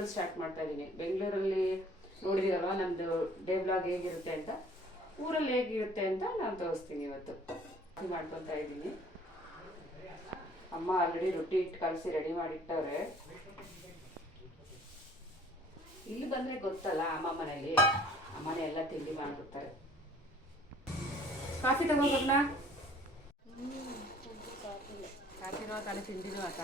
ಊರಲ್ಲಿ ಸ್ಟಾರ್ಟ್ ಮಾಡ್ತಾ ಇದ್ದೀನಿ ಬೆಂಗಳೂರಲ್ಲಿ ನೋಡಿದಿರಲ್ವ ನಮ್ಮದು ಡೇ ಬ್ಲಾಗ್ ಹೇಗಿರುತ್ತೆ ಅಂತ? ಊರಲ್ಲಿ ಹೇಗಿರುತ್ತೆ ಅಂತ ನಾನು ತೋರಿಸ್ತೀನಿ ಇವತ್ತು. ಮಾಡ್ಕೊತಾ ಇದ್ದೀನಿ ಅಮ್ಮ ಆಲ್ರೆಡಿ ರೊಟ್ಟಿ ಇಟ್ಟು ಕಲಸಿ ರೆಡಿ ಮಾಡಿಟ್ಟವ್ರೆ. ಇಲ್ಲಿ ಬಂದರೆ ಗೊತ್ತಲ್ಲ, ಅಮ್ಮ ಮನೆಯಲ್ಲಿ ಅಮ್ಮನೇ ಎಲ್ಲ ತಿಂಡಿ ಮಾಡಿಬಿಡ್ತಾರೆ. ಕಾಫಿ ತಗೊಂಬರ್ಣ ಕಾಫಿ. ತಾನೇ ತಿಂಡಿನೂ ಆತ?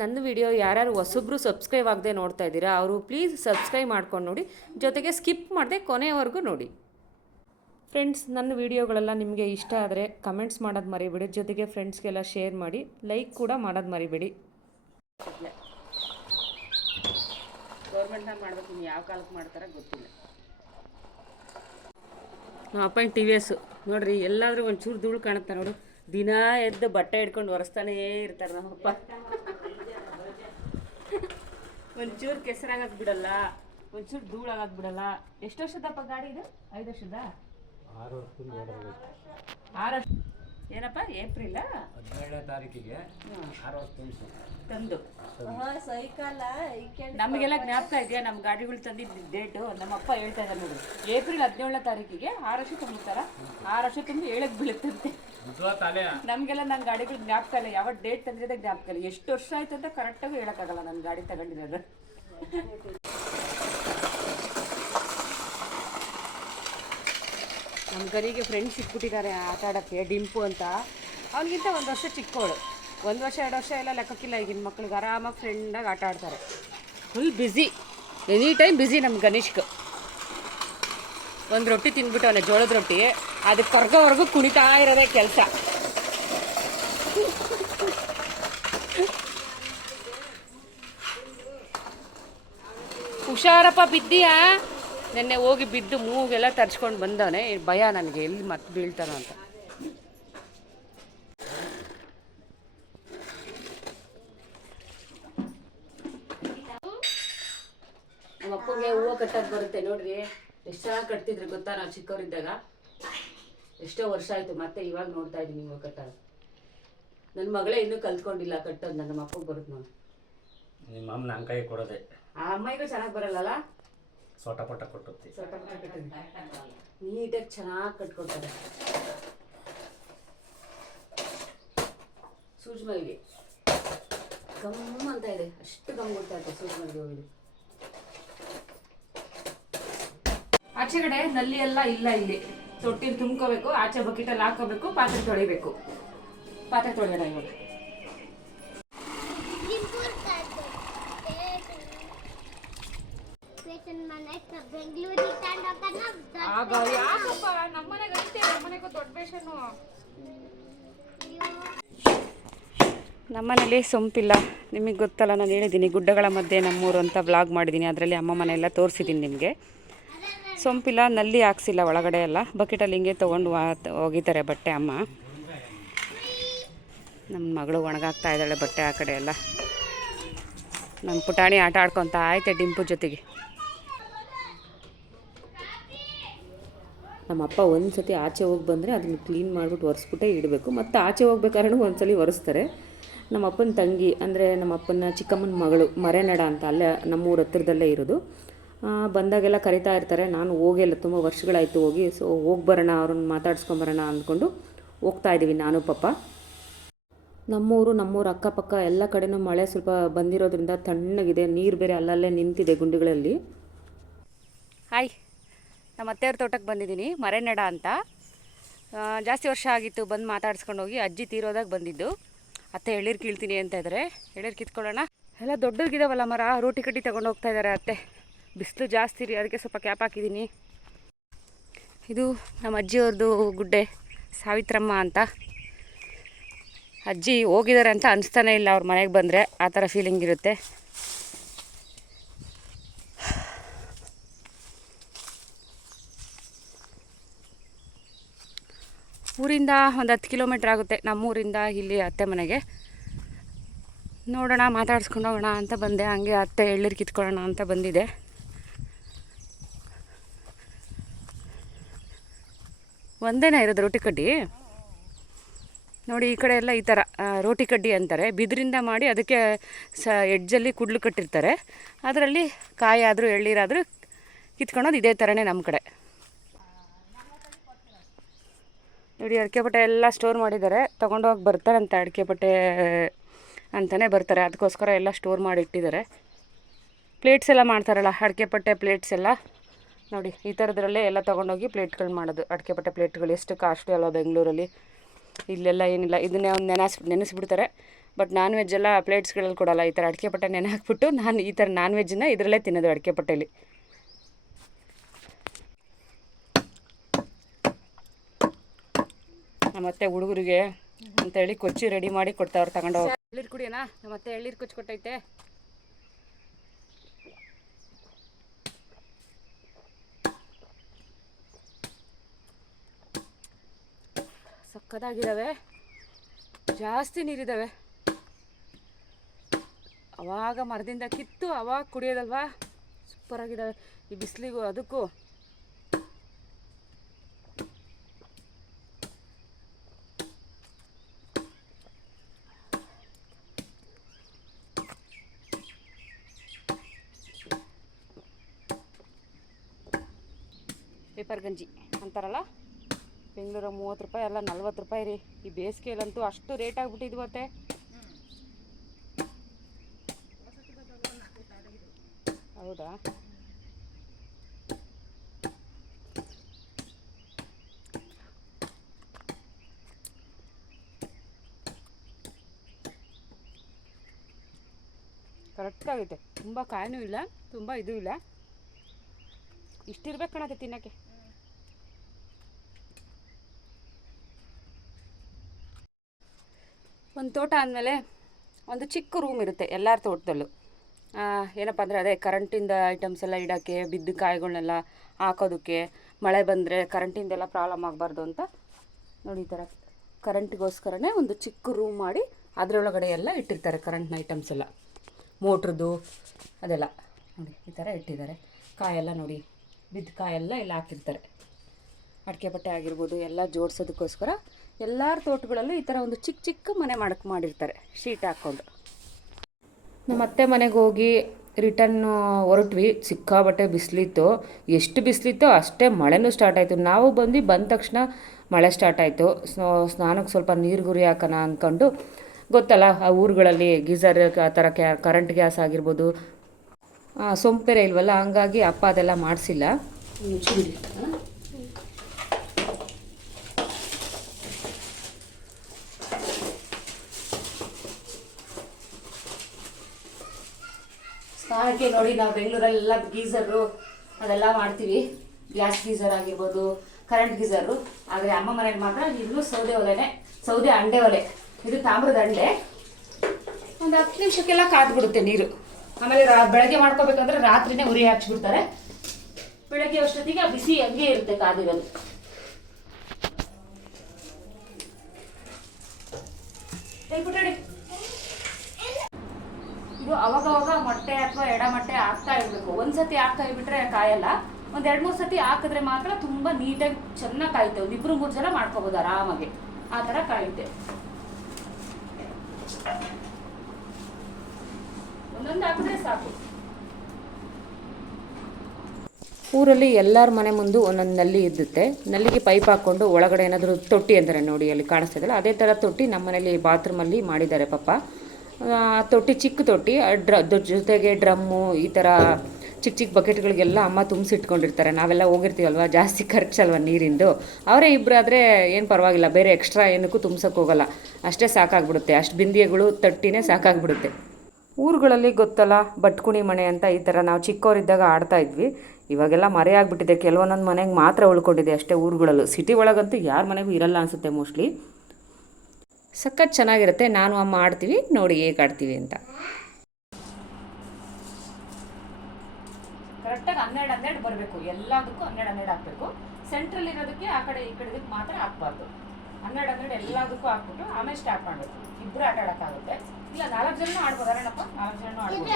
ನನ್ನ ವಿಡಿಯೋ ಯಾರ್ಯಾರು ಹೊಸಬ್ರು ಸಬ್ಸ್ಕ್ರೈಬ್ ಆಗದೆ ನೋಡ್ತಾ ಇದ್ದೀರಾ ಅವರು ಪ್ಲೀಸ್ ಸಬ್ಸ್ಕ್ರೈಬ್ ಮಾಡ್ಕೊಂಡು ನೋಡಿ ಜೊತೆಗೆ ಸ್ಕಿಪ್ ಮಾಡದೆ ಕೊನೆಯವರೆಗೂ ನೋಡಿ. ಫ್ರೆಂಡ್ಸ್ ನನ್ನ ವಿಡಿಯೋಗಳೆಲ್ಲ ನಿಮಗೆ ಇಷ್ಟ ಆದರೆ ಕಮೆಂಟ್ಸ್ ಮಾಡೋದು ಮರಿಬೇಡಿ ಜೊತೆಗೆ ಫ್ರೆಂಡ್ಸ್ಗೆಲ್ಲ ಶೇರ್ ಮಾಡಿ ಲೈಕ್ ಕೂಡ ಮಾಡೋದು ಮರಿಬೇಡಿ. ಗೌರ್ಮೆಂಟ್ನಾಗ ಮಾಡ್ಬೇಕು ನೀವು ಯಾವ ಕಾಲಕ್ಕೆ ಮಾಡ್ತಾರ ಗೊತ್ತಿಲ್ಲ. ನಮ್ಮ ಅಪ್ಪನ ಟಿ ವಿ ಎಸ್ ನೋಡ್ರಿ ಎಲ್ಲಾದರೂ ಒಂಚೂರು ಧೂಳು ಕಾಣುತ್ತೆ ನೋಡು. ದಿನ ಎದ್ದು ಬಟ್ಟೆ ಹಿಡ್ಕೊಂಡು ಒರೆಸ್ತಾನೇ ಇರ್ತಾರೆ ನಮ್ಮಪ್ಪ. ಒಂಚೂರು ಕೆಸರಾಗಕ್ಕೆ ಬಿಡಲ್ಲ ಒಂಚೂರು ಧೂಳಾಗಕ್ಕೆ ಬಿಡಲ್ಲ. ಎಷ್ಟು ವರ್ಷದಪ್ಪ ಗಾಡಿ ಇದು? ಐದು ವರ್ಷದ? ಆರು ವರ್ಷ. ಏನಪ್ಪ ಏಪ್ರಿಲ? ಹದಿನೇಳನೇ ತಾರೀಕಿಗೆ ಆರು ವರ್ಷ ತುಂಬಿಸಿ ತಂದು. ಸೈಕಲ್ ನಮಗೆಲ್ಲ ಜ್ಞಾಪಕ ಇದೆಯಾ? ನಮ್ಮ ಗಾಡಿಗಳು ತಂದಿದ್ದ ಡೇಟು ನಮ್ಮಪ್ಪ ಹೇಳ್ತಾ ಇದ್ದಾರೆ ನೋಡಿ. ಏಪ್ರಿಲ್ ಹದಿನೇಳನೇ ತಾರೀಕಿಗೆ ಆರು ವರ್ಷ ತುಂಬಿರ್ತಾರ ಆರು ವರ್ಷ ತುಂಬಿ ಏಳಕ್ಕೆ ಬೀಳುತ್ತಂತೆ. ನಮಗೆಲ್ಲ ನನ್ನ ಗಾಡಿಗಳು ಜ್ಞಾಪಕ ಇಲ್ಲ. ಯಾವ ಡೇಟ್ ತಂದಿರೋದೇ ಜ್ಞಾಪಕ ಇಲ್ಲ. ಎಷ್ಟು ವರ್ಷ ಆಯ್ತು ಅಂತ ಕರೆಕ್ಟಾಗಿ ಹೇಳೋಕ್ಕಾಗಲ್ಲ. ನನ್ನ ಗಾಡಿ ತಗೊಂಡಿರೋದು. ನಮ್ಮ ಗರಿಗೆ ಫ್ರೆಂಡ್ಸ್ ಇಟ್ಬಿಟ್ಟಿದ್ದಾರೆ ಆಟ ಆಡೋಕ್ಕೆ, ಡಿಂಪು ಅಂತ. ಅವನಿಗಿಂತ ಒಂದು ವರ್ಷ ಚಿಕ್ಕವಳು ಒಂದು ವರ್ಷ, ಎರಡು ವರ್ಷ ಎಲ್ಲ ಲೆಕ್ಕಕ್ಕಿಲ್ಲ ಈಗಿನ ಮಕ್ಳಿಗೆ. ಆರಾಮಾಗಿ ಫ್ರೆಂಡಾಗಿ ಆಟ ಆಡ್ತಾರೆ. Full busy any time busy ನಮ್ಮ ಗಣೇಶ್ಗೆ ಒಂದು ರೊಟ್ಟಿ ತಿಂದ್ಬಿಟ್ಟವನೆ ಜೋಳದ ರೊಟ್ಟಿ. ಅದಕ್ಕೆ ಕೊರ್ಗೋವರೆಗೂ ಕುಣಿತಾ ಇರೋದೇ ಕೆಲಸ. ಹುಷಾರಪ್ಪ, ಬಿದ್ದೀಯಾ? ನಿನ್ನೆ ಹೋಗಿ ಬಿದ್ದು ಮೂಗೆಲ್ಲ ತರ್ಚ್ಕೊಂಡು ಬಂದವನೆ ಭಯ ನನಗೆ ಎಲ್ಲಿ ಮತ್ತೆ ಬೀಳ್ತಾನೋ ಅಂತ. ನಮ್ಮ ಅಪ್ಪಗೆ ಹೂವು ಕಟ್ಟೋದು ಬರುತ್ತೆ ನೋಡ್ರಿ. ಎಷ್ಟು ಚೆನ್ನಾಗಿ ಕಟ್ತಿದ್ರು ಗೊತ್ತಾ ನಾವು ಚಿಕ್ಕವರಿದ್ದಾಗ? ಎಷ್ಟೋ ವರ್ಷ ಆಯ್ತು ಮತ್ತೆ ಇವಾಗ ನೋಡ್ತಾ ಇದ್ದೀನಿ ಹೂವು ಕಟ್ಟೋದು ನನ್ನ ಮಗಳೇ ಇನ್ನೂ ಕಲ್ತ್ಕೊಂಡಿಲ್ಲ ಕಟ್ಟೋದು ನನ್ನ ನಮ್ಮ ಅಪ್ಪಗೆ ಬರುತ್ತೆ ನೋಡಿ ನಿಮ್ಮ ಅಮ್ಮ ನನ್ನ ಕೈ ಕೊಡೋದೆ. ಆ ಅಮ್ಮಗೂ ಚೆನ್ನಾಗಿ ಬರಲ್ಲಲ್ಲ? ಸೊಟ ಪೊಟ ಕೊಟ್ಟಿ ನೀಟಾಗಿ ಚೆನ್ನಾಗಿ ಕಟ್ಕೊಡ್ತಾರೆ. ಮಲ್ಲಿಗೆ ಗಮ್ ಅಂತ ಇದೆ. ಅಷ್ಟು ಗಮ್ ಕೊಡ್ತಾ ಇದೆ ಸೂಜ್ಮಲ್ಗೆ ಹೋಗಿದ್ದು. ಆಚೆ ಕಡೆ ನಲ್ಲಿ ಎಲ್ಲ ಇಲ್ಲ ಇಲ್ಲಿ. ತೊಟ್ಟಿಲ್ ತುಂಬ್ಕೋಬೇಕು ಆಚೆ ಬಕೆಟಲ್ಲಿ ಹಾಕೋಬೇಕು ಪಾತ್ರೆ ತೊಳಿಬೇಕು. ಪಾತ್ರೆ ತೊಳೆಯೋಣ ಇವಾಗ. ಆಗ ಯಾಕಪ್ಪ? ನಮ್ಮನೆಗೆ ಐತೆ ನಮ್ಮನೆಗೂ ದೊಡ್ಡ ಬೇಷನು. ನಮ್ಮನೇಲಿ ಸೊಂಪಿಲ್ಲ. ನಿಮಗೆ ಗೊತ್ತಲ್ಲ ನಾನು ಹೇಳಿದ್ದೀನಿ ಗುಡ್ಡಗಳ ಮಧ್ಯೆ ನಮ್ಮೂರು ಅಂತ ವ್ಲಾಗ್ ಮಾಡಿದ್ದೀನಿ ಅದರಲ್ಲಿ ಅಮ್ಮ ಮನೆಯೆಲ್ಲ ಎಲ್ಲ ತೋರಿಸಿದ್ದೀನಿ ನಿಮಗೆ. ಸೊಂಪಿಲ್ಲ ನಲ್ಲಿ ಹಾಕ್ಸಿಲ್ಲ ಒಳಗಡೆ ಎಲ್ಲ. ಬಕೆಟಲ್ಲಿ ಹಿಂಗೆ ತೊಗೊಂಡು ಹೋಗಿದ್ದಾರೆ ಬಟ್ಟೆ ಅಮ್ಮ. ನಮ್ಮ ಮಗಳು ಒಣಗಾಗ್ತಾ ಇದ್ದಾಳೆ ಬಟ್ಟೆ ಆ ಕಡೆ ಎಲ್ಲ. ನಮ್ಮ ಪುಟಾಣಿ ಆಟ ಆಡ್ಕೊತ ಆಯ್ತೆ ಡಿಂಪು ಜೊತೆಗೆ. ನಮ್ಮ ಅಪ್ಪ ಒಂದು ಸತಿ ಆಚೆ ಹೋಗಿ ಬಂದರೆ ಅದನ್ನು ಕ್ಲೀನ್ ಮಾಡಿಬಿಟ್ಟು ಒರೆಸ್ಬಿಟ್ಟೆ ಇಡಬೇಕು. ಮತ್ತು ಆಚೆ ಹೋಗ್ಬೇಕಾದ್ರೂ ಸಲ ಒರೆಸ್ತಾರೆ. ನಮ್ಮ ಅಪ್ಪನ ತಂಗಿ, ಅಂದರೆ ನಮ್ಮ ಅಪ್ಪನ ಚಿಕ್ಕಮ್ಮನ ಮಗಳು, ಮರೆನಡ ಅಂತ ಅಲ್ಲೇ ನಮ್ಮೂರ ಹತ್ತಿರದಲ್ಲೇ ಇರೋದು. ಬಂದಾಗೆಲ್ಲ ಕರಿತಾ ಇರ್ತಾರೆ. ನಾನು ಹೋಗಿಲ್ಲ ತುಂಬ ವರ್ಷಗಳಾಯಿತು ಹೋಗಿ ಸೊ ಹೋಗಿ ಬರೋಣ, ಅವ್ರನ್ನ ಮಾತಾಡ್ಸ್ಕೊಂಬರೋಣ ಅಂದ್ಕೊಂಡು ಹೋಗ್ತಾ ಇದ್ದೀವಿ ನಾನು ಪಾಪ ನಮ್ಮೂರು ನಮ್ಮೂರು ಅಕ್ಕಪಕ್ಕ ಎಲ್ಲ ಕಡೆನೂ ಮಳೆ ಸ್ವಲ್ಪ ಬಂದಿರೋದ್ರಿಂದ ತಣ್ಣಗಿದೆ. ನೀರು ಬೇರೆ ಅಲ್ಲಲ್ಲೇ ನಿಂತಿದೆ ಗುಂಡಿಗಳಲ್ಲಿ. ಹಾಯ್ ನಮ್ಮ ಅತ್ತೆಯವ್ರ ತೋಟಕ್ಕೆ ಬಂದಿದ್ದೀನಿ, ಮರೆನಡ ಅಂತ. ಜಾಸ್ತಿ ವರ್ಷ ಆಗಿತ್ತು, ಬಂದು ಮಾತಾಡ್ಸ್ಕೊಂಡು ಹೋಗಿ ಅಜ್ಜಿ ತೀರೋದಾಗ ಬಂದಿದ್ದು. ಅತ್ತೆ ಎಳೀರು ಕೀಳ್ತೀನಿ ಅಂತ ಇದ್ದಾರೆ ಎಳೀರು ಕಿತ್ಕೊಳ್ಳೋಣ. ಎಲ್ಲ ದೊಡ್ಡದಿದಾವಲ್ಲ ಮರ, ರೋಟಿ ಕಟ್ಟಿ ತೊಗೊಂಡು ಹೋಗ್ತಾ ಇದ್ದಾರೆ ಅತ್ತೆ. ಬಿಸಿಲು ಜಾಸ್ತಿ ರೀ, ಅದಕ್ಕೆ ಸ್ವಲ್ಪ ಕ್ಯಾಪ್ ಹಾಕಿದ್ದೀನಿ. ಇದು ನಮ್ಮ ಅಜ್ಜಿಯವ್ರದ್ದು ಗುಡ್ಡೆ, ಸಾವಿತ್ರಮ್ಮ ಅಂತ. ಅಜ್ಜಿ ಹೋಗಿದ್ದಾರೆ ಅಂತ ಅನಿಸ್ತಾನೆ ಇಲ್ಲ ಅವ್ರ ಮನೆಗೆ ಬಂದರೆ, ಆ ಥರ ಫೀಲಿಂಗ್ ಇರುತ್ತೆ. ಊರಿಂದ ಒಂದು ಹತ್ತು ಕಿಲೋಮೀಟ್ರ್ ಆಗುತ್ತೆ. ನಮ್ಮೂರಿಂದ ಇಲ್ಲಿ ಅತ್ತೆ ಮನೆಗೆ. ನೋಡೋಣ, ಮಾತಾಡ್ಸ್ಕೊಂಡು ಹೋಗೋಣ ಅಂತ ಬಂದೆ. ಹಂಗೆ ಅತ್ತೆ ಎಳ್ಳೀರು ಕಿತ್ಕೊಳ್ಳೋಣ ಅಂತ ಬಂದಿದೆ. ಒಂದೇನ ಇರೋದು ರೊಟ್ಟಿ ಕಡ್ಡಿ? ನೋಡಿ, ಈ ಕಡೆ ಎಲ್ಲ ಈ ಥರ ರೋಟಿ ಕಡ್ಡಿ ಅಂತಾರೆ. ಬಿದಿರಿಂದ ಮಾಡಿ ಅದಕ್ಕೆ ಸ, ಎಡ್ಜಲ್ಲಿ ಕುಡ್ಲು ಕಟ್ಟಿರ್ತಾರೆ. ಅದರಲ್ಲಿ ಕಾಯಿ ಆದರೂ ಎಳ್ಳೀರಾದರೂ ಕಿತ್ಕೊಳೋದು ಇದೇ ಥರನೇ ನಮ್ಮ ಕಡೆ. ನೋಡಿ, ಅಡಿಕೆ ಪಟ್ಟೆ ಎಲ್ಲ ಸ್ಟೋರ್ ಮಾಡಿದ್ದಾರೆ. ತೊಗೊಂಡೋಗಿ ಬರ್ತಾರಂತೆ ಅಡಿಕೆ ಪಟ್ಟೆ ಅಂತಲೇ ಬರ್ತಾರೆ. ಅದಕ್ಕೋಸ್ಕರ ಎಲ್ಲ ಸ್ಟೋರ್ ಮಾಡಿ ಇಟ್ಟಿದ್ದಾರೆ ಪ್ಲೇಟ್ಸ್ ಎಲ್ಲ ಮಾಡ್ತಾರಲ್ಲ, ಅಡಿಕೆ ಪಟ್ಟೆ ಪ್ಲೇಟ್ಸ್ ಎಲ್ಲ. ನೋಡಿ, ಈ ಥರದ್ರಲ್ಲೇ ಎಲ್ಲ ತೊಗೊಂಡೋಗಿ ಪ್ಲೇಟ್ಗಳು ಮಾಡೋದು. ಅಡಿಕೆ ಪಟ್ಟೆ ಪ್ಲೇಟ್ಗಳು ಎಷ್ಟು ಕಾಸ್ಟ್ಲಿ ಅಲ್ಲ ಬೆಂಗಳೂರಲ್ಲಿ. ಇಲ್ಲೆಲ್ಲ ಏನಿಲ್ಲ. ಇದನ್ನೇ ಒಂದು ನೆನೆಸ್, ನೆನೆಸ್ಬಿಡ್ತಾರೆ. ಬಟ್ ನಾನ್ ವೆಜ್ ಎಲ್ಲ ಪ್ಲೇಟ್ಸ್ಗಳಲ್ಲಿ ಕೊಡಲ್ಲ. ಈ ಥರ ಅಡಿಕೆ ಪಟ್ಟೆ ನೆನೆ ಹಾಕ್ಬಿಟ್ಟು ನಾನು ಈ ಥರ ನಾನ್ ವೆಜ್ನ ಇದರಲ್ಲೇ ತಿನ್ನೋದು ಅಡಿಕೆ ಪಟ್ಟೆಲಿ. ನಮ್ಮತ್ತೆ ಹುಡುಗರಿಗೆ ಅಂತ ಹೇಳಿ ಕೊಚ್ಚಿ ರೆಡಿ ಮಾಡಿ ಕೊಡ್ತಾವ್ರು ತಗೊಂಡು ಎಳ್ಳೀರು ಕುಡಿಯೋಣ? ನಮ್ಮತ್ತೆ ಎಳ್ಳೀರು ಕೊಚ್ಚಿ ಕೊಟ್ಟೈತೆ. ಸಕ್ಕದಾಗಿದ್ದಾವೆ ಜಾಸ್ತಿ ನೀರಿದ್ದಾವೆ ಅವಾಗ ಮರದಿಂದ ಕಿತ್ತು ಅವಾಗ ಕುಡಿಯೋದಲ್ವಾ? ಸೂಪರಾಗಿದ್ದಾವೆ ಈ ಬಿಸಿಲಿಗೂ, ಅದಕ್ಕೂ ಪೇಪರ್ ಗಂಜಿ ಅಂತಾರಲ್ಲ? ಬೆಂಗಳೂರ ಮೂವತ್ತು ರೂಪಾಯಿ ಅಲ್ಲ, ನಲ್ವತ್ತು ರೂಪಾಯಿ ರೀ. ಈ ಬೇಸಿಗೆಯಲ್ಲಂತೂ ಅಷ್ಟು ರೇಟ್ ಆಗಿಬಿಟ್ಟಿದ್ವು ಮತ್ತೆ ಹೌದಾ? ಕರೆಕ್ಟಾಗೈತೆ ತುಂಬ ಕಾಯಿನೂ ಇಲ್ಲ, ತುಂಬ ಇದು ಇಲ್ಲ. ಇಷ್ಟಿರ್ಬೇಕು ಕಣತ್ತೆ ತಿನ್ನೋಕ್ಕೆ. ಒಂದು ತೋಟ ಅಂದಮೇಲೆ ಒಂದು ಚಿಕ್ಕ ರೂಮ್ ಇರುತ್ತೆ ಎಲ್ಲರ ತೋಟದಲ್ಲೂ. ಏನಪ್ಪ ಅಂದರೆ ಅದೇ ಕರೆಂಟಿಂದ ಐಟಮ್ಸ್ ಎಲ್ಲ ಇಡೋಕ್ಕೆ, ಬಿದ್ದ ಕಾಯಿಗಳನ್ನೆಲ್ಲ ಹಾಕೋದಕ್ಕೆ, ಮಳೆ ಬಂದರೆ ಕರೆಂಟಿಂದೆಲ್ಲ ಪ್ರಾಬ್ಲಮ್ ಆಗಬಾರ್ದು ಅಂತ ನೋಡಿ ಈ ಥರ ಕರೆಂಟಿಗೋಸ್ಕರನೇ ಒಂದು ಚಿಕ್ಕ ರೂಮ್ ಮಾಡಿ ಅದರೊಳಗಡೆ ಎಲ್ಲ ಇಟ್ಟಿರ್ತಾರೆ ಕರೆಂಟ್ನ ಐಟಮ್ಸ್ ಎಲ್ಲ. ಮೋಟ್ರದ್ದು ಅದೆಲ್ಲ ನೋಡಿ ಈ ಥರ ಇಟ್ಟಿದ್ದಾರೆ. ಕಾಯೆಲ್ಲ ನೋಡಿ, ಬಿದ್ದ ಕಾಯೆಲ್ಲ ಇಲ್ಲಿ ಹಾಕಿರ್ತಾರೆ ಅಡಿಕೆ ಬಟ್ಟೆ ಆಗಿರ್ಬೋದು ಎಲ್ಲ ಜೋಡಿಸೋದಕ್ಕೋಸ್ಕರ ಎಲ್ಲರ ತೋಟಗಳಲ್ಲೂ ಈ ಥರ ಒಂದು ಚಿಕ್ಕ ಚಿಕ್ಕ ಮನೆ ಮಾಡಕ್ಕೆ ಮಾಡಿರ್ತಾರೆ ಶೀಟ್ ಹಾಕ್ಕೊಂಡು ನಮ್ಮ ಅತ್ತೆ ಮನೆಗೆ ಹೋಗಿ ರಿಟರ್ನ್ ಹೊರಟ್ವಿ ಸಿಕ್ಕಾಬಟ್ಟೆ ಬಿಸಿಲಿತ್ತು. ಎಷ್ಟು ಬಿಸಿಲಿತ್ತೋ ಅಷ್ಟೇ ಮಳೆನೂ ಸ್ಟಾರ್ಟ್ ಆಯಿತು. ನಾವು ಬಂದು ಬಂದ ತಕ್ಷಣ ಮಳೆ ಸ್ಟಾರ್ಟ್ ಆಯಿತು. ಸ್ನೋ ಸ್ನಾನಕ್ಕೆ ಸ್ವಲ್ಪ ನೀರು ಗುರಿ ಹಾಕೋಣ ಅಂದ್ಕೊಂಡು ಗೊತ್ತಲ್ಲ ಆ ಊರುಗಳಲ್ಲಿ ಗೀಸರ್ ಆ ಥರ ಕ್ಯಾ ಕರೆಂಟ್ ಗ್ಯಾಸ್ ಆಗಿರ್ಬೋದು ಸೊಂಪೆರೆ ಇಲ್ವಲ್ಲ ಹಂಗಾಗಿ ಅಪ್ಪ ಅದೆಲ್ಲ ಮಾಡಿಸಿಲ್ಲ. ಸ್ನಾನಕ್ಕೆ ನೋಡಿ ನಾವು ಬೆಂಗಳೂರಲ್ಲೆಲ್ಲ ಗೀಸರು ಅದೆಲ್ಲ ಮಾಡ್ತೀವಿ. ಗ್ಯಾಸ್ ಗೀಸರ್ ಆಗಿರ್ಬೋದು, ಕರೆಂಟ್ ಗೀಸರು. ಆದರೆ ಅಮ್ಮ ಮನೇಲಿ ಮಾತ್ರ ಇಲ್ಲೂ ಸೌದೆ ಒಲೆನೆ, ಸೌದೆ ಅಂಡೆ ಒಲೆ. ಇದು ತಾಮ್ರದ ಅಂಡೆ. ಒಂದು ಹತ್ತು ನಿಮಿಷಕ್ಕೆಲ್ಲ ಕಾದ್ಬಿಡುತ್ತೆ ನೀರು. ಆಮೇಲೆ ಬೆಳಗ್ಗೆ ಮಾಡ್ಕೋಬೇಕಂದ್ರೆ ರಾತ್ರಿನೇ ಉರಿ ಹಾಕ್ಸ್ಬಿಡ್ತಾರೆ ಬೆಳಗ್ಗೆ ಅಷ್ಟೊತ್ತಿಗೆ ಬಿಸಿ ಹಂಗೆ ಇರುತ್ತೆ ಕಾದಿರೋದು. ಏ ಇದು ಅವಾಗವಾಗ ಮೊಟ್ಟೆ ಅಥವಾ ಎಡ ಮೊಟ್ಟೆ ಹಾಕ್ತಾ ಇರಬೇಕು. ಒಂದ್ಸತಿ ಹಾಕ್ತಾ ಇದ್ಬಿಟ್ರೆ ಕಾಯಲ್ಲ. ಒಂದ್ ಎರಡ್ ಮೂರ್ ಸತಿ ಹಾಕಿದ್ರೆ ಮಾತ್ರ ತುಂಬಾ ನೀಟಾಗಿ ಚೆನ್ನಾಗಿ ಕಾಯುತ್ತೆ. ಒಂದ್ ಇಬ್ರು ಮೂರು ಜನ ಮಾಡ್ಕೋಬಹುದು ಆರಾಮಾಗಿ. ಆ ತರ ಕಾಯುತ್ತೆ. ಒಂದೊಂದು ಹಾಕಿದ್ರೆ ಸಾಕು. ಊರಲ್ಲಿ ಎಲ್ಲರ ಮನೆ ಮುಂದೆ ಒಂದೊಂದು ನಲ್ಲಿ ಇದ್ದುತ್ತೆ. ನಲ್ಲಿಗೆ ಪೈಪ್ ಹಾಕ್ಕೊಂಡು ಒಳಗಡೆ ಏನಾದರೂ ತೊಟ್ಟಿ ಅಂತಾರೆ ನೋಡಿ ಅಲ್ಲಿ ಕಾಣಿಸ್ತಾ ಅದೇ ಥರ ತೊಟ್ಟಿ ನಮ್ಮ ಮನೇಲಿ ಬಾತ್ರೂಮಲ್ಲಿ ಮಾಡಿದ್ದಾರೆ ಪಾಪ. ತೊಟ್ಟಿ, ಚಿಕ್ಕ ತೊಟ್ಟಿ ಡ್ರ ಜೊತೆಗೆ ಡ್ರಮ್ಮು, ಈ ಥರ ಚಿಕ್ಕ ಚಿಕ್ಕ ಬಕೆಟ್ಗಳಿಗೆಲ್ಲ ಅಮ್ಮ ತುಂಬಿಸಿಟ್ಕೊಂಡಿರ್ತಾರೆ. ನಾವೆಲ್ಲ ಹೋಗಿರ್ತೀವಲ್ವ, ಜಾಸ್ತಿ ಖರ್ಚಲ್ವ ನೀರಿಂದು. ಅವರೇ ಇಬ್ಬರಾದರೆ ಏನು ಪರವಾಗಿಲ್ಲ, ಬೇರೆ ಎಕ್ಸ್ಟ್ರಾ ಏನಕ್ಕೂ ತುಂಬಿಸೋಕೆ ಹೋಗಲ್ಲ. ಅಷ್ಟೇ ಸಾಕಾಗ್ಬಿಡುತ್ತೆ. ಅಷ್ಟು ಬಿಂದಿಗೆಗಳು ತಟ್ಟಿನೇ ಸಾಕಾಗ್ಬಿಡುತ್ತೆ. ಊರುಗಳಲ್ಲಿ ಗೊತ್ತಲ್ಲ ಬಟ್ಕುಣಿ ಮನೆ ಅಂತ ಈ ಥರ ನಾವು ಚಿಕ್ಕವರಿದ್ದಾಗ ಆಡ್ತಾ ಇದ್ವಿ. ಇವಾಗೆಲ್ಲ ಮರೆ ಆಗ್ಬಿಟ್ಟಿದೆ. ಕೆಲವೊಂದೊಂದು ಮನೆಗೆ ಮಾತ್ರ ಉಳ್ಕೊಂಡಿದೆ ಅಷ್ಟೇ ಊರುಗಳಲ್ಲೂ. ಸಿಟಿ ಒಳಗಂತೂ ಯಾರ ಮನೆಗೂ ಇರಲ್ಲ ಅನಿಸುತ್ತೆ ಮೋಸ್ಟ್ಲಿ ಸಖತ್ ಚೆನ್ನಾಗಿರುತ್ತೆ. ನಾನು ಅಮ್ಮ ಆಡ್ತೀವಿ ನೋಡಿ ಹೇಗೆ ಆಡ್ತೀವಿ ಅಂತ. ಕರೆಕ್ಟಾಗಿ ಹನ್ನೆರಡು ಹನ್ನೆರಡು ಬರಬೇಕು. ಎಲ್ಲದಕ್ಕೂ ಹನ್ನೆರಡು ಹನ್ನೆರಡು ಹಾಕಬೇಕು. ಸೆಂಟ್ರಲ್ ಇರೋದಕ್ಕೆ ಆ ಕಡೆ ಈ ಕಡೆದಕ್ಕೆ ಮಾತ್ರ ಹಾಕ್ಬಾರ್ದು. ಹನ್ನೆರಡು ಹನ್ನೆರಡು ಎಲ್ಲದಕ್ಕೂ ಹಾಕ್ಬಿಟ್ಟು ಆಮೇಲೆ ಸ್ಟಾರ್ಟ್ ಮಾಡಬೇಕು. ಇಬ್ಬರು ಆಟ ಆಡೋಕ್ಕಾಗುತ್ತೆ. ಇಲ್ಲ ನಾಲ್ಕು ಜನ ಆಡ್ಬೋದು. ಅರೇನಪ್ಪ ನಾಲ್ಕು ಜನ ಆಡ್ಬೋದು.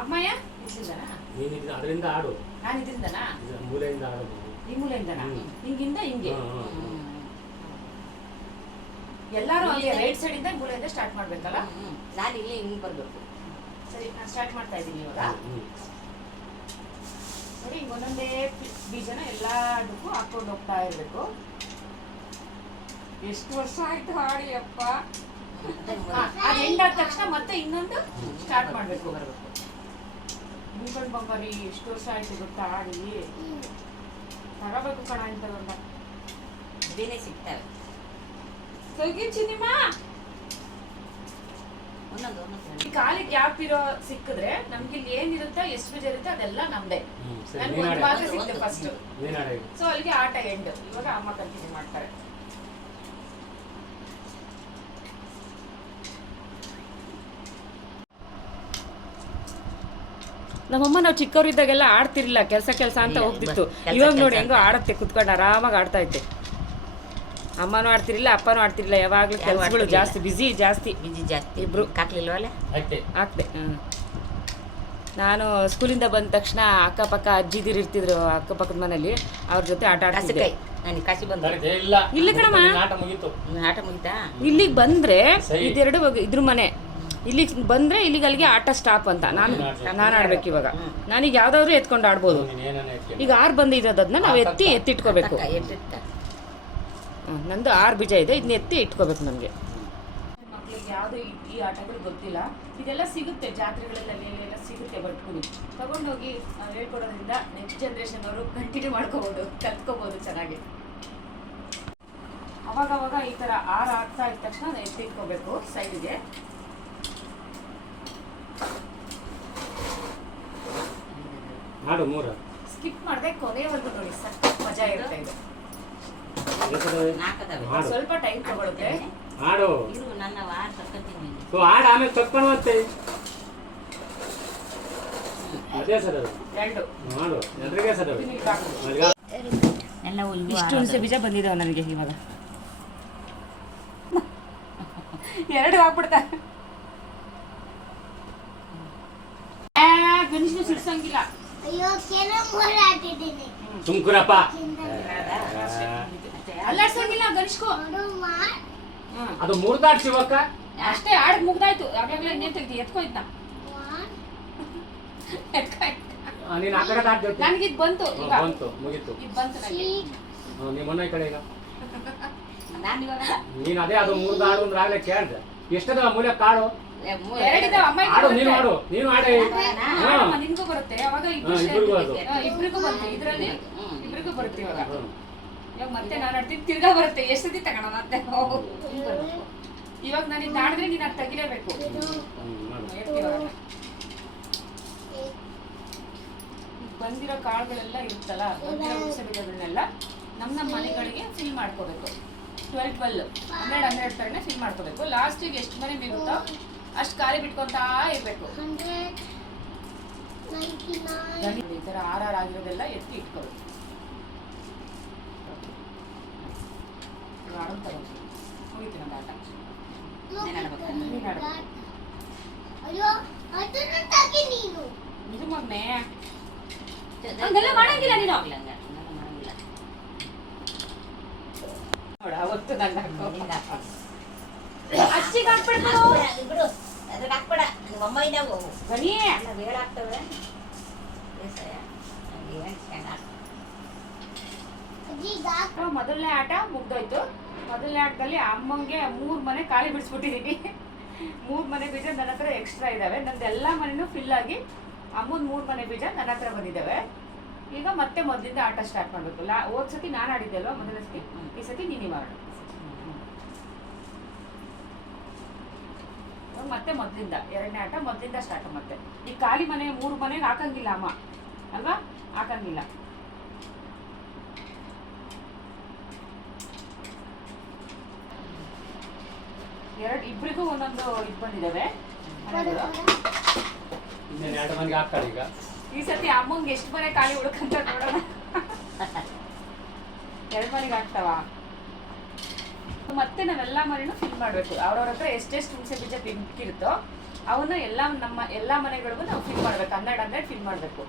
ಅಮ್ಮಯ್ಯ? ಇದ್ರಿಂದನಾ? ನೀನು ಅದರಿಂದ ಆಡು. ನಾನು ಇದ್ರಿಂದನಾ? ಮೂಲೆಯಿಂದ ಆಡೋದು. ಈ ಮೂಲೆಯಿಂದನಾ ಹಿಂಗಿಂದ ಹಿಂಗೆ? ಎಲ್ಲರೂ ಅಲ್ಲಿ ರೈಟ್ ಸೈಡ್ ಇಂದ ಮೂಲೆಯಿಂದ ಸ್ಟಾರ್ಟ್ ಮಾಡ್ಬೇಕಲ್ಲ? ನಾನು ಇಲ್ಲಿ ಹಿಂಗೆ ಬರಬೇಕು. ಸರಿ ನಾನು ಸ್ಟಾರ್ಟ್ ಮಾಡ್ತಾ ಇದ್ದೀನಿ ಇವಾಗ. ಸರಿ ಹಿಂಗ್ ಒಂದೊಂದೇ ಬೀಜನ ಎಲ್ಲದಕ್ಕೂ ಹಾಕೊಂಡು ಹೋಗ್ತಾ ಇರ್ಬೇಕು. ಎಷ್ಟು ವರ್ಷ ಆಯ್ತು ಹಾಡಿ ಅಪ್ಪ? ಎಂಡ್ ಆದ ತಕ್ಷಣ ಮತ್ತೆ ಇನ್ನೊಂದು ಸ್ಟಾರ್ಟ್ ಮಾಡ್ಬೇಕು. ಬರ್ಬೇಕು. ಮುಂಕಣ್ ಬಂಗಾರಿ ಎಷ್ಟು ವರ್ಷ ಆಯ್ತು ಗೊತ್ತಾ ಆಡಿ ತರಬೇಕು ಕಣ ಇಂಥದೊಂದ ಬೇರೆ ಸಿಗ್ತವೆ. ತೆಗಿ ಚಿನ್ನಿಮಾ! ಒಂದೊಂದು ಒಂದೊಂದು ಈ ಕಾಲಿಗೆ ಗ್ಯಾಪ್ ಇರೋ ಸಿಕ್ಕಿದ್ರೆ ನಮ್ಗೆ ಇಲ್ಲಿ ಏನಿರುತ್ತೋ ಎಷ್ಟು ಬೀಜ ಇರುತ್ತೆ ಅದೆಲ್ಲ ನಮ್ದೇ. ನನ್ಗೆ ಒಂದು ಭಾಗ ಸಿಕ್ತು ಫಸ್ಟ್ ಸೊ ಅಲ್ಲಿಗೆ ಆಟ ಎಂಡ್ ಇವಾಗ ಅಮ್ಮ ಕಂಟಿನ್ಯೂ ಮಾಡ್ತಾರೆ. ನಮ್ಮಮ್ಮ ನಾವು ಚಿಕ್ಕವರಿದ್ದಾಗೆಲ್ಲ ಆಡ್ತಿರ್ಲಿಲ್ಲ ಕೆಲಸ ಕೆಲಸ ಅಂತ ಹೋಗ್ತಿತ್ತು. ಬಸ್- ಇವಾಗ ನೋಡಿ ಹೆಂಗೋ ಆಡತ್ತೆ ಕುತ್ಕೊಂಡು ಆರಾಮಾಗಿ ಆಡ್ತಾ ಇದ್ದೆ. ಅಮ್ಮನೂ ಆಡ್ತಿರ್ಲಿಲ್ಲ ಅಪ್ಪನೂ ಆಡ್ತಿರ್ಲಿಲ್ಲ ಯಾವಾಗಲೂ ಕೆಲಸಗಳು ಜಾಸ್ತಿ ಬಿಸಿ ಜಾಸ್ತಿ. ಬಿಜಿ ಜಾಸ್ತಿ. ಇಬ್ರು. ಹಾಕ್ಲಿಲ್ವಲ್ಲ ಹ್ಮ್. ನಾನು ಸ್ಕೂಲಿಂದ ಬಂದ ತಕ್ಷಣ ಅಕ್ಕಪಕ್ಕ ಅಜ್ಜಿದಿರು ಇರ್ತಿದ್ರು ಅಕ್ಕಪಕ್ಕದ ಮನೇಲಿ. ಅವ್ರ ಜೊತೆ ಆಟ ಆಡ್ತಿದ್ದೆ. ನನಗೆ ಬಂದ ತರದೆ ಇಲ್ಲ. ಕಣಮ್ಮ. ಆಟ ಮುಗೀತು? ಇಲ್ಲಿಗೆ ಬಂದ್ರೆ. ಇದೆರಡು ಇದ್ರ ಮನೆ. ಇಲ್ಲಿಗೆ ಬಂದ್ರೆ ಇಲ್ಲಿಗೆ ಅಲ್ಲಿಗೆ ಆಟ ಸ್ಟಾಪ್ ಅಂತ. ನಾನು ನಾನು ಆಡ್ಬೇಕು ಇವಾಗ. ನಾನೀಗ ಯಾವ್ದಾದ್ರು ಎತ್ಕೊಂಡು ಆಡ್ಬೋದು. ಈಗ ಆರು ಬಂದಿರೋದನ್ನ ನಾವು ಎತ್ತಿ ಎತ್ತಿಟ್ಕೋಬೇಕು. ನಂದು ಆರು ಬೀಜ ಇದೆ ಇದನ್ನ ಎತ್ತಿ ಇಟ್ಕೋಬೇಕು ನಮಗೆ. ಮಕ್ಕಳಿಗೆ ಯಾವುದು ಈ ಆಟಗಳು ಗೊತ್ತಿಲ್ಲ. ಇದೆಲ್ಲ ಸಿಗುತ್ತೆ ಜಾತ್ರೆಗಳಲ್ಲಿ ಎಲ್ಲ ಸಿಗುತ್ತೆ ಬರ್ಕೊಂಡು ತಗೊಂಡೋಗಿ ನಾವು ಹೇಳ್ಕೊಡೋದ್ರಿಂದ ನೆಕ್ಸ್ಟ್ ಜನ್ರೇಷನ್ ಅವರು ಕಂಟಿನ್ಯೂ ಮಾಡ್ಕೋಬೋದು ಕಲ್ತ್ಕೋಬೋದು ಚೆನ್ನಾಗಿ. ಅವಾಗ ಅವಾಗ ಈ ಥರ ಆರು ಆಗ್ತಾ ಇದ್ದ ತಕ್ಷಣ ಎತ್ತಿಟ್ಕೋಬೇಕು ಸೈಡ್ಗೆ ಮಾಡು ಮೂರ. ಸ್ಕಿಪ್ ಮಾಡದೆ ಕೊನೆವರೆಗೂ ನೋಡಿ ಸರ್ ಮಜಾ ಇರುತ್ತೆ ಇದು. ಸ್ವಲ್ಪ ಟೈಮ್ ತಗೊಳುತ್ತೆ. ಹಾಡು ಇರು ನನ್ನ ವಾರ ತಕ್ಕಂತೀನಿ. ಸೊ ಆಡ ಆಮೇಲೆ ತಕ್ಕೊಳ್ಳುವಂತೆ ಅದೇ ಸರ್ ಅದು. ಎರಡು. ಮಾಡು. ಎಲ್ರಿಗೆ ಸರ್ ಎಲ್ಲ ಇಷ್ಟು ಹುಣಸೆ ಬೀಜ ಬಂದಿದ್ದಾವೆ ನನಗೆ ಇವಾಗ. ಎರಡು ಹಾಕ್ಬಿಡ್ತಾ ಗಣೇಶನ ಸಿಡ್ಸಂಗಿಲ್ಲ. ಸುಮ್ಕುರಪ್ಪ ಅಲ್ಲಾಡ್ಸಂಗಿಲ್ಲ ಗಣೇಶ್ಕು ಅದು ಮುರ್ದಾಡ್ ಶಿವಕ್ಕ ಅಷ್ಟೇ ಹಾಡ್ ಮುಗ್ದಾಯ್ತು. ಯಾವಾಗಲೇ ನೀನ್ ತೆಗ್ದು? ಎತ್ಕೋ ಇದ್ನ ಮಾರ್ ಆ, ನೀನ್ ಆ ಕಡೆ ದಾಟ್ ನನಗೆ ಇದು ಬಂತು ಈಗ ಬಂತು ಮುಗೀತು. ಇದು ಬಂತು ಕಡೆ ಈಗ. ನಾನು ಇವಾಗ. ನೀನ್ ಅದೇ ಅದು ಮುರ್ದಾಡು ಅಂದ್ರೆ ಆಗ್ಲೇ ಕೇಳ್ದೆ. ಎಷ್ಟದ ಮೂಲೆ ಕಾಡು ಆಡು ನೀನು ಆಡು ನೀನು ಆಡಿ. ನಿನ್ಗೂ ಬರುತ್ತೆ ಅವಾಗ ಇಬ್ರಿಗೂ ಅದು. ಇಬ್ರಿಗೂ ಬರುತ್ತೆ ಇದರಲ್ಲಿ. ಇಬ್ರಿಗೂ ಬರುತ್ತೆ ಇವಾಗ. ಇವಾಗ ಮತ್ತೆ ನಾನು ಆಡ್ತೀನಿ ತಿರ್ಗಾ ಬರುತ್ತೆ ಎಷ್ಟು ಸತಿ ತಗೋಣ ಮತ್ತೆ. ಇವಾಗ ನಾನು ಇದು ಆಡಿದ್ರೆ ನೀನು ಅದು ತೆಗಿಲೇಬೇಕು. ಬಂದಿರೋ ಕಾಳುಗಳೆಲ್ಲ ಇರುತ್ತಲ್ಲ ಬಂದಿರೋ ಹುಣಸೆ ಬೀಜಗಳನ್ನೆಲ್ಲ ನಮ್ಮ ನಮ್ಮ ಮನೆಗಳಿಗೆ ಫಿಲ್ ಮಾಡ್ಕೋಬೇಕು. ಟ್ವೆಲ್ ಟ್ವೆಲ್ ಹನ್ನೆರಡು ಹನ್ನೆರಡು ಥರನೇ ಫಿಲ್ ಮಾಡ್ಕೋಬೇಕು. ಲಾಸ್ಟಿಗೆ ಎಷ್ಟು ಮನೆ ಬೀಗುತ್ತೋ ಅಷ್ಟು ಖಾಲಿ ಬಿಟ್ಕೊಂತಾ ಇರಬೇಕು. ಈ ಥರ ಆರ್ ಆರ್ ಆಗಿರೋದೆಲ್ಲ ಎತ್ತಿ ಇಟ್ಕೋಬೇಕು ಆಡೋದು ಆಟ. ನೀನ್ ಆಡ್ಬೇಕಾ? ಅಯ್ಯೋ ಅದನ್ನ ತೆಗಿ ನೀನು. ಇದು ಮೊನ್ನೆ. ಹಂಗೆಲ್ಲ ಮಾಡಂಗಿಲ್ಲ ನೀನು. ಮಾಡಂಗಿಲ್ಲ. ನೋಡ ಅವತ್ತು ನನ್ನ ಅಚ್ಚಿಗೆ ಹಾಕ್ಬಿಡ್ತು ಬಿಡು. ಅದ್ರಾಗ ಹಾಕ್ಬೇಡ. ನಿಮ್ಮ ಅಮ್ಮ ಬನ್ನಿ. ಮೊದಲನೇ ಆಟ ಮುಗ್ದೋಯ್ತು. ಮೊದಲನೇ ಆಟದಲ್ಲಿ ಅಮ್ಮಂಗೆ ಮೂರು ಮನೆ ಖಾಲಿ ಬಿಡಿಸ್ಬಿಟ್ಟಿದೀನಿ. ಮೂರು ಮನೆ ಬೀಜ ನನ್ನ ಹತ್ರ ಎಕ್ಸ್ಟ್ರಾ ಇದಾವೆ. ನಂದು ಎಲ್ಲ ಮನೆನೂ ಫಿಲ್ ಆಗಿ ಅಮ್ಮನ ಮೂರು ಮನೆ ಬೀಜ ನನ್ನ ಹತ್ರ ಬಂದಿದ್ದಾವೆ ಈಗ ಮತ್ತೆ ಮೊದಲಿಂದ ಆಟ ಸ್ಟಾರ್ಟ್ ಮಾಡಬೇಕು. ಲಾ ಹೋದ್ ಸತಿ ನಾನು ಆಡಿದ್ದೆ ಅಲ್ವಾ? ಮೊದಲ ಸತಿ? ಈ ಸತಿ ನೀನು ಮಾಡು ಮತ್ತೆ ಮೊದಲಿಂದ. ಎರಡನೇ ಆಟ ಮೊದಲಿಂದ ಸ್ಟಾರ್ಟ್ ಮತ್ತೆ. ಈ ಖಾಲಿ ಮನೆ ಮೂರು ಮನೆಗೆ ಹಾಕಂಗಿಲ್ಲ ಅಮ್ಮ. ಅಲ್ವಾ? ಹಾಕಂಗಿಲ್ಲ. ಎರಡು ಇಬ್ಬರಿಗೂ ಒಂದೊಂದು ಇದು ಬಂದಿದ್ದಾವೆ ಈ ಸತಿ ಅಮ್ಮಂಗೆ ಎಷ್ಟು ಮನೆ ಖಾಲಿ ಹುಡುಕಂತ ನೋಡೋಣ. ಎರಡು ಮನೆಗೆ ಆಗ್ತಾವ ಮತ್ತೆ ನಾವೆಲ್ಲ ಮನೆನೂ ಫಿಲ್ ಮಾಡಬೇಕು. ಅವ್ರವ್ರ ಹತ್ರ ಎಷ್ಟೆಷ್ಟು ಹುಣಸೆ ಬೀಜ ಬಿಕ್ಕಿರುತ್ತೋ ಅವನ್ನ ಎಲ್ಲ ನಮ್ಮ ಎಲ್ಲ ಮನೆಗಳಿಗೂ ನಾವು ಫಿಲ್ ಮಾಡ್ಬೇಕು. ಹನ್ನೆರಡು ಹನ್ನೆರಡು ಫಿಲ್ ಮಾಡಬೇಕು.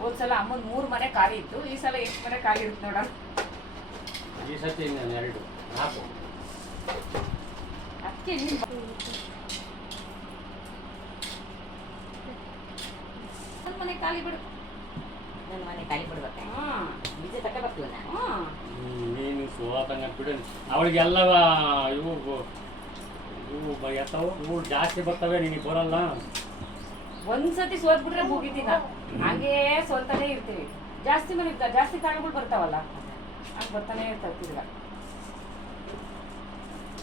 ಹೋದ್ಸಲ ಅಮ್ಮನ ಮೂರು ಮನೆ ಖಾಲಿ ಇತ್ತು. ಈ ಸಲ ಎಷ್ಟು ಮನೆ ಖಾಲಿ ಇರುತ್ತೆ ನೋಡ ಈ ಸತಿ ಎರಡು. ನಾಲ್ಕು. ಅದಕ್ಕೆ ನೀನು ನನ್ನ ಮನೆ ಖಾಲಿ ಬಿಡು. ನನ್ನ ಮನೆ ಖಾಲಿ ಬಿಡ್ಬೇಕು? ಹಾಂ. ಬೀಜ ತಕ್ಕ ಬರ್ತೀವಿ ನಾನು ನೀನು ಸೋತಂಗ ಬಿಡು. ಅವಳಿಗೆಲ್ಲ ಇವು ಇವು ಎತ್ತವು? ಇವು ಜಾಸ್ತಿ ಬರ್ತವೆ ನಿನಗೆ ಬರಲ್ಲ. ಒಂದ್ಸತಿ ಸೋತ್ಬಿಟ್ರೆ ಮುಗಿತೀನ ಹಂಗೇ ಸೋಲ್ತಾನೆ ಇರ್ತೀವಿ. ಜಾಸ್ತಿ ಮನೆ ಇರ್ತಾರೆ ಜಾಸ್ತಿ ಕಾರಣಗಳು ಬರ್ತಾವಲ್ಲ ಹಂಗೆ ಬರ್ತಾನೆ ಇರ್ತಾವೆ ತಿರ್ಗ.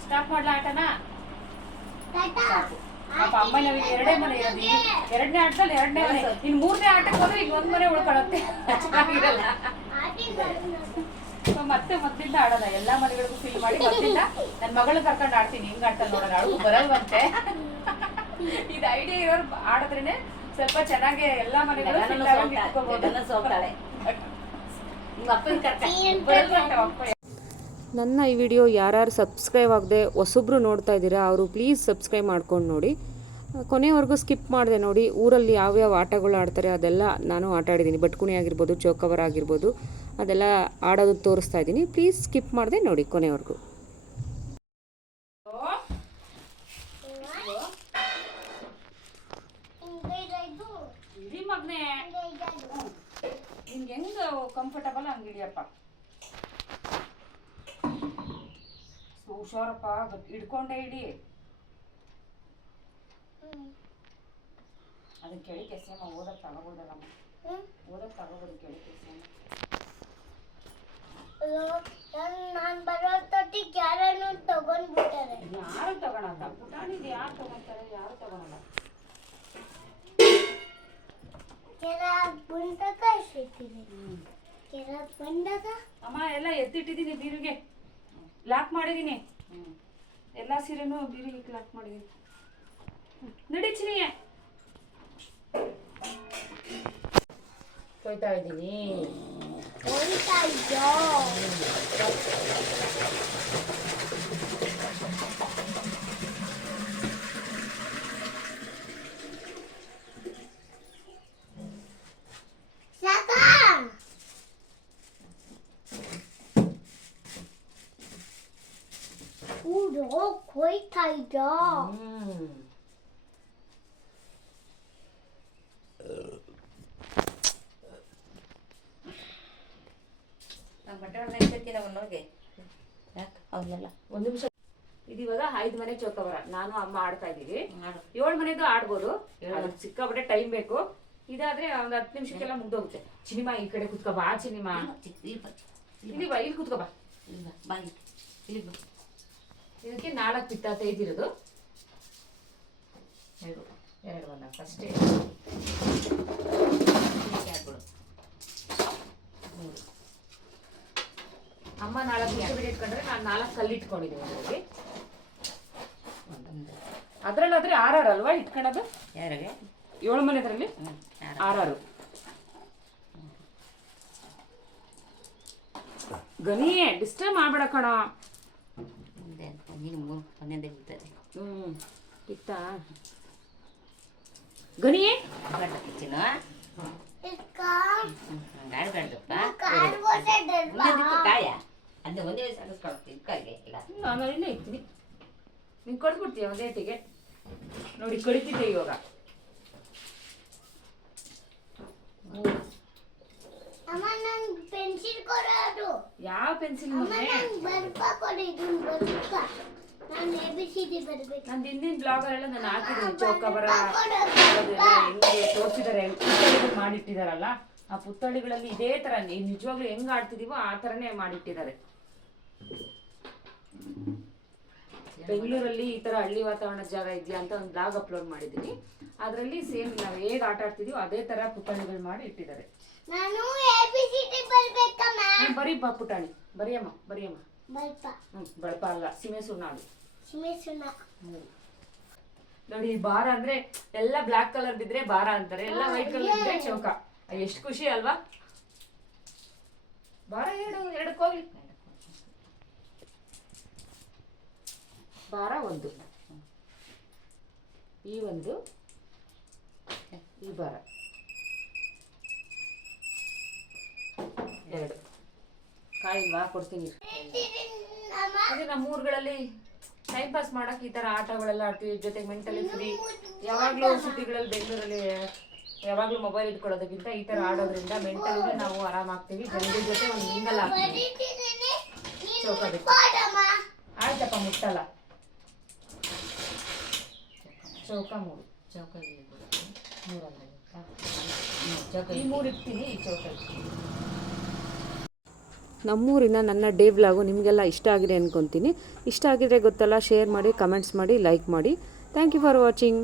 ಸ್ಟಾಪ್ ಮಾಡ್ಲಾ ಆಟನ? ಪಾಪ ಅಮ್ಮ ನಾವೀಗ ಎರಡೇ ಮನೆ ಇರೋದು. ಎರಡನೇ ಆಟದಲ್ಲಿ ಎರಡನೇ ಮನೆ. ಇನ್ನು ಮೂರನೇ ಆಟಕ್ಕೆ ಹೋದ್ರೆ ಈಗ ಒಂದು ಮನೆ ಆಟಿಗಳು ಸೊ ಮತ್ತೆ ಮೊದ್ಲಿಂದ ಆಡೋಣ ಎಲ್ಲಾ ಮನೆಗಳಿಗೂ ಫೀಲ್ ಮಾಡಿ ಮೊದ್ಲಿಂದ ನನ್ನ ಮಗಳನ್ನ ಕರ್ಕೊಂಡು ಆಡ್ತೀನಿ ಹಿಂಗ್ ಆಡ್ತಾ ನೋಡೋಣ ಅವಳು ಬರಲ್ವಂತೆ. ಇದು ಐಡಿಯಾ ಇರೋರು ಆಡಿದ್ರೇನೆ ಸ್ವಲ್ಪ ಚೆನ್ನಾಗಿ ಎಲ್ಲಾ ಮನೆಗಳು ನನ್ನ ಈ ವಿಡಿಯೋ ಯಾರ್ಯಾರು ಸಬ್ಸ್ಕ್ರೈಬ್ ಆಗದೆ ಹೊಸಬ್ರು ನೋಡ್ತಾ ಇದ್ದೀರಾ ಅವರು ಪ್ಲೀಸ್ ಸಬ್ಸ್ಕ್ರೈಬ್ ಮಾಡ್ಕೊಂಡು ನೋಡಿ. ಕೊನೆವರೆಗೂ ಸ್ಕಿಪ್ ಮಾಡಿದೆ ನೋಡಿ, ಊರಲ್ಲಿ ಯಾವ್ಯಾವ ಆಟಗಳು ಆಡ್ತಾರೆ ಅದೆಲ್ಲ ನಾನು ಆಟ ಆಡಿದ್ದೀನಿ. ಬಟ್ಕುಣಿ ಆಗಿರ್ಬೋದು, ಚೌಕವರ ಆಗಿರ್ಬೋದು, ಅದೆಲ್ಲ ಆಡೋದು ತೋರಿಸ್ತಾ ಇದ್ದೀನಿ. ಪ್ಲೀಸ್ ಸ್ಕಿಪ್ ಮಾಡಿದೆ ನೋಡಿ ಕೊನೆವರೆಗೂ. ಕಂಫರ್ಟಬಲ್ ಹಂಗಿಡಿಯಪ್ಪ ಹುಷಾರಪ್ಪ ಹಿಡ್ಕೊಂಡೇ ಇಡಿ ಅದನ್ನ ಕೆಳಕ್ಕೆ ಸೇಮ ಓದಕ್ ತಗೋಬೋದಲ್ಲಮ್ಮ ಹ್ಮ್ ಓದಕ್ ತಗೋಬೋದು ಕೆಳಕ್ಕೆ ಸೇಮ ನಾನು ಬರೋ ತೊಟ್ಟಿಗೆ ಯಾರನ್ನು ತಗೊಂಡ್ಬಿಟ್ಟಾರೆ? ಯಾರು ತಗೊಳಲ್ಲ? ಪುಟಾಣಿದ್ ಯಾರು ತಗೊಂತಾರೆ? ಯಾರು ತಗೊಳಲ್ಲ? ಕೆರ ಬಂದಾಗ ಕೆಲ ಬಂದಾಗ ಅಮ್ಮ ಎಲ್ಲ ಎತ್ತಿಟ್ಟಿದ್ದೀನಿ ಬೀರಿಗೆ. ಲಾಕ್ ಮಾಡಿದ್ದೀನಿ. ಎಲ್ಲ ಸೀರೆನೂ ಬೀರಿಗೆ ಲಾಕ್ ಮಾಡಿದ್ದೀನಿ. ನಡಿ ಚಿನಿಯೇ ಕೊಯ್ತಾ ಇದ್ದೀನಿ ಹೋಯ್ತಾ ಇದ್ದೋ ಸಾಕಾ ಊರು ಕೊಯ್ತಾ ಇದ್ದೋ ಹ್ಮ್ ನಮ್ಮ ಬಟ್ಟೆ ಹೋಗಿ ಯಾಕೆ? ಅವನ್ನೆಲ್ಲ ಒಂದ್ ನಿಮಿಷ. ಇದಿವಾಗ ಐದು ಮನೆ ಚೌಕವರ. ನಾನು ಅಮ್ಮ ಆಡ್ತಾ ಇದೀವಿ ಏಳು ಮನೆದು ಆಡ್ಬೋದು. ಸಿಕ್ಕಾಬಿಟ್ಟೆ ಟೈಮ್ ಬೇಕು. ಇದಾದ್ರೆ ಒಂದ್ ಹತ್ತು ನಿಮಿಷಕ್ಕೆಲ್ಲ ಮುಗ್ದೋಗುತ್ತೆ. ಸಿನಿಮಾ ಈ ಕಡೆ ಕುತ್ಕೋ ಬಾ ಸಿನಿಮಾ ಇಲ್ಲಿ ಬಾ ಇಲ್ಲಿ ಕುತ್ಕೋ ಬಾ. ಇದಕ್ಕೆ ನಾಲ್ಕು ಪಿತ್ತ ತೆಗೆದಿರೋದು ಎರಡು ಎರಡು ಫಸ್ಟೇ ಹಾಕ್ಬಿಡು ಅಮ್ಮ ನಾಲ್ಕು ಪಿತ್ತ ಬಿಡಿ ಇಟ್ಕೊಂಡ್ರೆ ನಾನು ನಾಲ್ಕು ಕಲ್ಲು ಇಟ್ಕೊಂಡಿದ್ದೀವಿ ಅದರಲ್ಲಿ. ಅದರಲ್ಲಾದ್ರೆ ಆರ್ ಆರಾರು ಅಲ್ವಾ ಇಟ್ಕೊಳ್ಳೋದು ಯಾರಿಗೆ? ಏಳು ಮನೆ ಅದರಲ್ಲಿ ಆರ್ ಆರಾರು ಗನಿ ಡಿಸ್ಟರ್ಬ್ ಮಾಡ್ಬೇಡ ಕಣ. ಹ್ಞೂ ಇತ್ತಾ. ಗನಿ ಕಾಯ? ಅದೇ ಒಂದೇ ಸಾಗಿಸ್ಕೊಳ್ತೀವಿ ಕಾಯಿಗೆ ಇಲ್ಲ ನಾನು ಇಲ್ಲೇ ಇರ್ತೀನಿ ನೀನ್ ಕೊಡ್ಬಿಡ್ತೀಯ ಒಂದೇ ಏಟಿಗೆ ನೋಡಿ ಕಳಿತಿದ್ದೆ ಇವಾಗ. ಯಾವ ಪೆನ್ಸಿಲ್ ನಂದು ಹಿಂದಿನ ಬ್ಲಾಗಲ್ಲೆಲ್ಲ ನಾನು ಹಾಕಿದ್ದೀನಿ ಚೌಕಬರ ಹೆಂಗೆ ತೋರಿಸಿದ್ದಾರೆ ಮಾಡಿಟ್ಟಿದಾರಲ್ಲ ಆ ಪುತ್ಥಳಿಗಳಲ್ಲಿ ಇದೇ ತರ ನೀವ್ ನಿಜವಾಗ್ಲೂ ಹೆಂಗ್ ಆಡ್ತಿದೀವೋ ಆ ತರನೇ ಮಾಡಿಟ್ಟಿದ್ದಾರೆ. ಬೆಂಗಳೂರಲ್ಲಿ ಈ ತರ ಹಳ್ಳಿ ವಾತಾವರಣದ ಜಾಗ ಇದೆಯಾ ಅಂತ ಒಂದು ಬ್ಲಾಗ್ ಅಪ್ಲೋಡ್ ಮಾಡಿದ್ದೀನಿ. ಅದರಲ್ಲಿ ಸೇಮ್ ನಾವು ಹೇಗೆ ಆಟ ಆಡ್ತಿದೀವೋ ಅದೇ ತರ ಪುಟಾಣಿಗಳು ಮಾಡಿ ಇಟ್ಟಿದ್ದಾರೆ. ನಾನು ಹ್ಮ್, ಬರೀ ಬಾ ಪುಟಾಣಿ. ಬರಿಯಮ್ಮ ಬರಿಯಮ್ಮ. ಹ್ಮ್ ಬಳಪ ಅಲ್ಲ ಸೀಮೆ ಸುಣ್ಣ ಅದು ನೋಡಿ ಈ ಬಾರ ಅಂದ್ರೆ ಎಲ್ಲ ಬ್ಲಾಕ್ ಕಲರ್ ಇದ್ರೆ ಬಾರ ಅಂತಾರೆ ಎಲ್ಲ ವೈಟ್ ಕಲರ್ ಬಿದ್ರೆ ಚೌಕ. ಎಷ್ಟು ಖುಷಿ ಅಲ್ವಾ? ಬಾರ ಎರಡು ಎರಡಕ್ಕೆ ಹೋಗ್ಲಿ ಬಾರ ಒಂದು. ಈ ಒಂದು ಈ ಬಾರ. ಎರಡು. ಕಾಯಿಲ್ವಾ ಕೊಡ್ತೀನಿ. ಅದೇ ನಮ್ಮ ಊರುಗಳಲ್ಲಿ ಟೈಮ್ ಪಾಸ್ ಮಾಡೋಕೆ ಈ ಥರ ಆಟಗಳೆಲ್ಲ ಆಡ್ತೀವಿ. ಜೊತೆಗೆ ಮೆಂಟಲಿ ಫ್ರೀ ಯಾವಾಗಲೂ ಸಿಟಿಗಳಲ್ಲಿ ಬೆಂಗಳೂರಲ್ಲಿ ಯಾವಾಗಲೂ ಮೊಬೈಲ್ ಇಟ್ಕೊಳ್ಳೋದಕ್ಕಿಂತ ಈ ಥರ ಆಡೋದ್ರಿಂದ ಮೆಂಟಲಿ ನಾವು ಆರಾಮಾಗ್ತೀವಿ ಜನರ ಜೊತೆ ಒಂದು ಮಿಂಗಲ್ ಆಗ್ತೀವಿ. ಆಯ್ತಪ್ಪ ಮುಟ್ಟಲ್ಲ. ಚೌಕ ಮೂರು ಚೌಕ ನಮ್ಮೂರಿನ ನನ್ನ ಡೇ ವ್ಲಾಗು ನಿಮಗೆಲ್ಲ ಇಷ್ಟ ಆಗಿದೆ ಅಂದ್ಕೊತೀನಿ ಇಷ್ಟ ಆಗಿದ್ರೆ ಗೊತ್ತಲ್ಲ ಶೇರ್ ಮಾಡಿ ಕಮೆಂಟ್ಸ್ ಮಾಡಿ ಲೈಕ್ ಮಾಡಿ. Thank you for watching